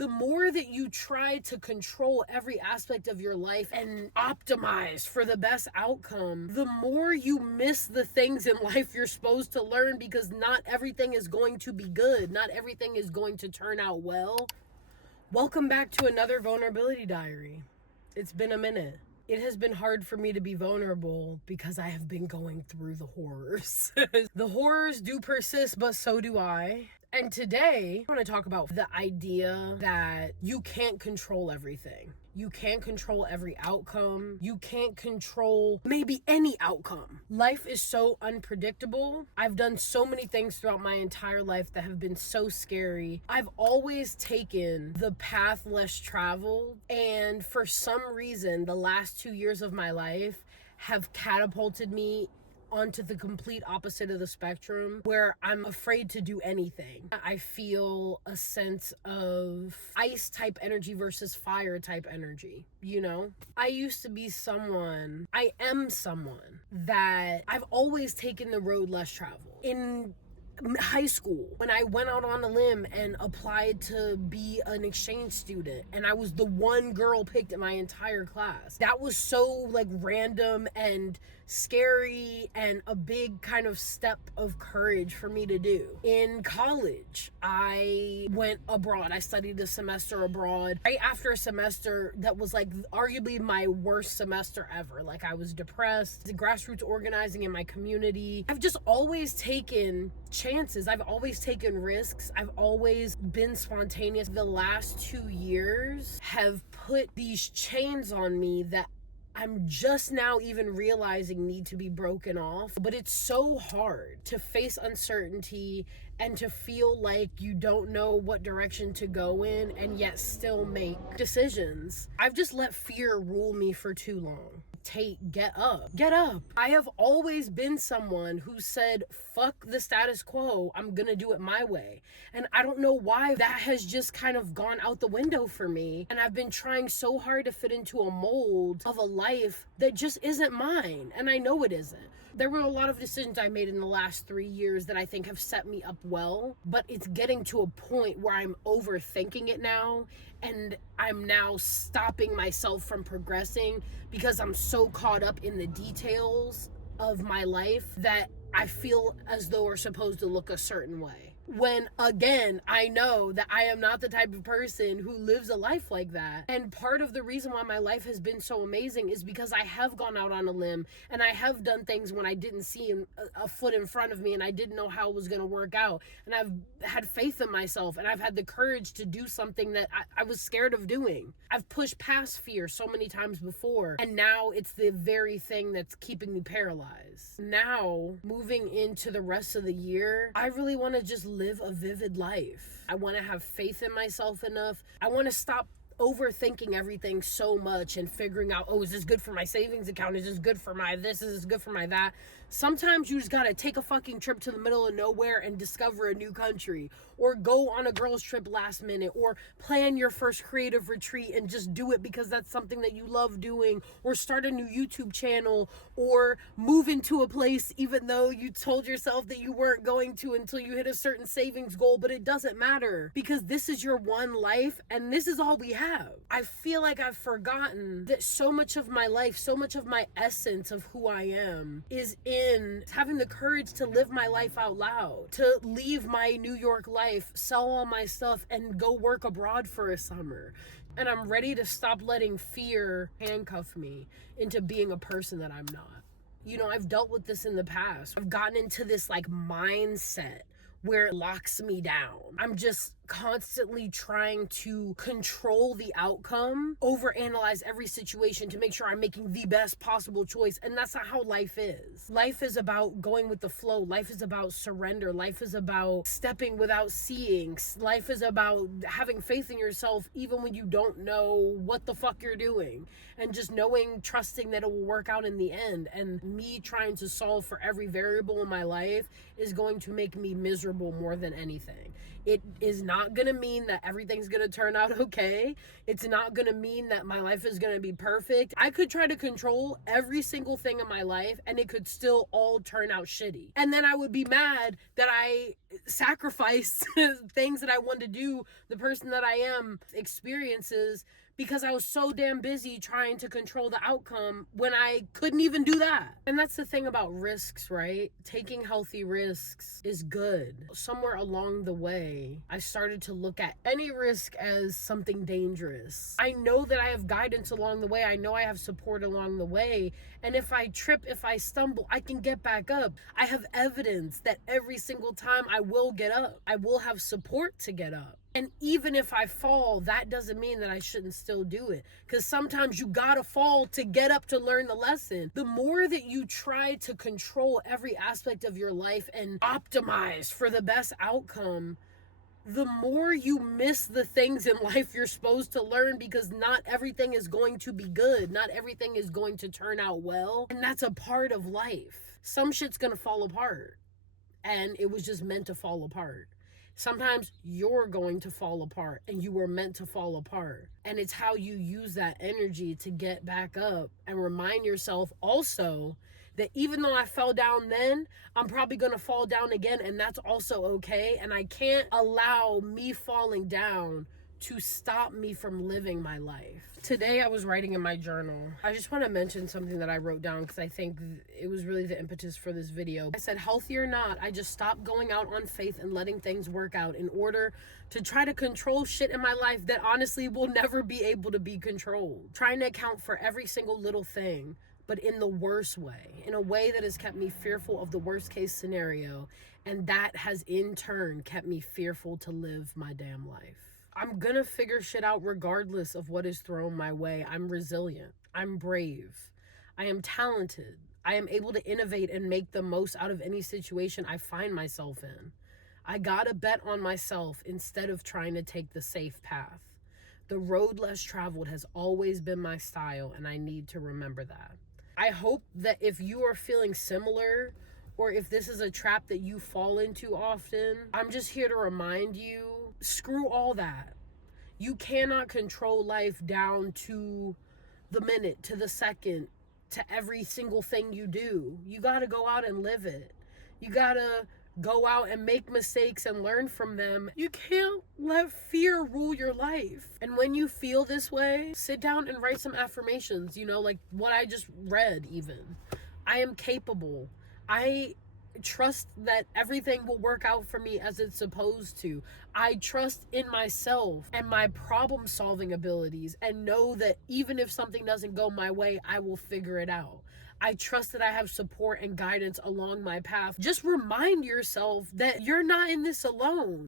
The more that you try to control every aspect of your life and optimize for the best outcome, the more you miss the things in life you're supposed to learn, because not everything is going to be good. Not everything is going to turn out well. Welcome back to another vulnerability diary. It's been a minute. It has been hard for me to be vulnerable because I have been going through the horrors. The horrors do persist, but so do I. And today, I want to talk about the idea that you can't control everything. You can't control every outcome. You can't control maybe any outcome. Life is so unpredictable. I've done so many things throughout my entire life that have been so scary. I've always taken the path less traveled. And for some reason, the last 2 years of my life have catapulted me onto the complete opposite of the spectrum, where I'm afraid to do anything. I feel a sense of ice type energy versus fire type energy, you know? I am someone that I've always taken the road less traveled. In high school, when I went out on a limb and applied to be an exchange student, and I was the one girl picked in my entire class. That was so random and scary and a big kind of step of courage for me to do. In college, I went abroad. I studied a semester abroad. Right after a semester that was arguably my worst semester ever. I was depressed. The grassroots organizing in my community. I've just always taken chances. I've always taken risks. I've always been spontaneous. The last 2 years have put these chains on me that I'm just now even realizing need to be broken off. But it's so hard to face uncertainty and to feel like you don't know what direction to go in and yet still make decisions. I've just let fear rule me for too long. Tate, get up. Get up. I have always been someone who said, fuck the status quo. I'm gonna do it my way. And I don't know why that has just kind of gone out the window for me. And I've been trying so hard to fit into a mold of a life that just isn't mine. And I know it isn't. There were a lot of decisions I made in the last 3 years that I think have set me up well, but it's getting to a point where I'm overthinking it now, and I'm now stopping myself from progressing because I'm so caught up in the details of my life that I feel as though we're supposed to look a certain way. When, again, I know that I am not the type of person who lives a life like that. And part of the reason why my life has been so amazing is because I have gone out on a limb and I have done things when I didn't see a foot in front of me and I didn't know how it was going to work out. And I've had faith in myself and I've had the courage to do something that I was scared of doing. I've pushed past fear so many times before, and now it's the very thing that's keeping me paralyzed. Now, moving into the rest of the year, I really want to just live a vivid life. I want to have faith in myself enough. I want to stop overthinking everything so much and figuring out, is this good for my savings account? Is this good for my this? Is this good for my that? Sometimes you just gotta take a fucking trip to the middle of nowhere and discover a new country, or go on a girl's trip last minute, or plan your first creative retreat and just do it because that's something that you love doing, or start a new YouTube channel, or move into a place even though you told yourself that you weren't going to until you hit a certain savings goal. But it doesn't matter because this is your one life and this is all we have. I feel like I've forgotten that so much of my life, so much of my essence of who I am is in having the courage to live my life out loud, to leave my New York life, sell all my stuff, and go work abroad for a summer. And I'm ready to stop letting fear handcuff me into being a person that I'm not. You know, I've dealt with this in the past. I've gotten into this mindset where it locks me down. I'm just constantly trying to control the outcome, overanalyze every situation to make sure I'm making the best possible choice. And that's not how life is. Life is about going with the flow. Life is about surrender. Life is about stepping without seeing. Life is about having faith in yourself even when you don't know what the fuck you're doing. And just knowing, trusting that it will work out in the end. And me trying to solve for every variable in my life is going to make me miserable more than anything. It is not gonna mean that everything's gonna turn out okay. It's not gonna mean that my life is gonna be perfect. I could try to control every single thing in my life and it could still all turn out shitty. And then I would be mad that I sacrificed things that I wanted to do, the person that I am, experiences, because I was so damn busy trying to control the outcome when I couldn't even do that. And that's the thing about risks, right? Taking healthy risks is good. Somewhere along the way, I started to look at any risk as something dangerous. I know that I have guidance along the way. I know I have support along the way. And if I trip, if I stumble, I can get back up. I have evidence that every single time I will get up. I will have support to get up. And even if I fall, that doesn't mean that I shouldn't still do it. Because sometimes you gotta fall to get up to learn the lesson. The more that you try to control every aspect of your life and optimize for the best outcome, the more you miss the things in life you're supposed to learn, because not everything is going to be good. Not everything is going to turn out well. And that's a part of life. Some shit's gonna fall apart. And it was just meant to fall apart. Sometimes you're going to fall apart and you were meant to fall apart. And it's how you use that energy to get back up and remind yourself also that even though I fell down then, I'm probably going to fall down again, and that's also okay. And I can't allow me falling down to stop me from living my life. Today I was writing in my journal. I just want to mention something that I wrote down because I think it was really the impetus for this video. I said, healthy or not, I just stopped going out on faith and letting things work out in order to try to control shit in my life that honestly will never be able to be controlled. Trying to account for every single little thing, but in the worst way, in a way that has kept me fearful of the worst case scenario, and that has in turn kept me fearful to live my damn life. I'm gonna figure shit out regardless of what is thrown my way. I'm resilient. I'm brave. I am talented. I am able to innovate and make the most out of any situation I find myself in. I gotta bet on myself instead of trying to take the safe path. The road less traveled has always been my style, and I need to remember that. I hope that if you are feeling similar, or if this is a trap that you fall into often, I'm just here to remind you, screw all that. You cannot control life down to the minute, to the second, to every single thing you do. You gotta go out and live it. You gotta go out and make mistakes and learn from them. You can't let fear rule your life. And when you feel this way, sit down and write some affirmations, like what I just read even. I am capable. I trust that everything will work out for me as it's supposed to. I trust in myself and my problem solving abilities, and know that even if something doesn't go my way, I will figure it out. I trust that I have support and guidance along my path. Just remind yourself that you're not in this alone.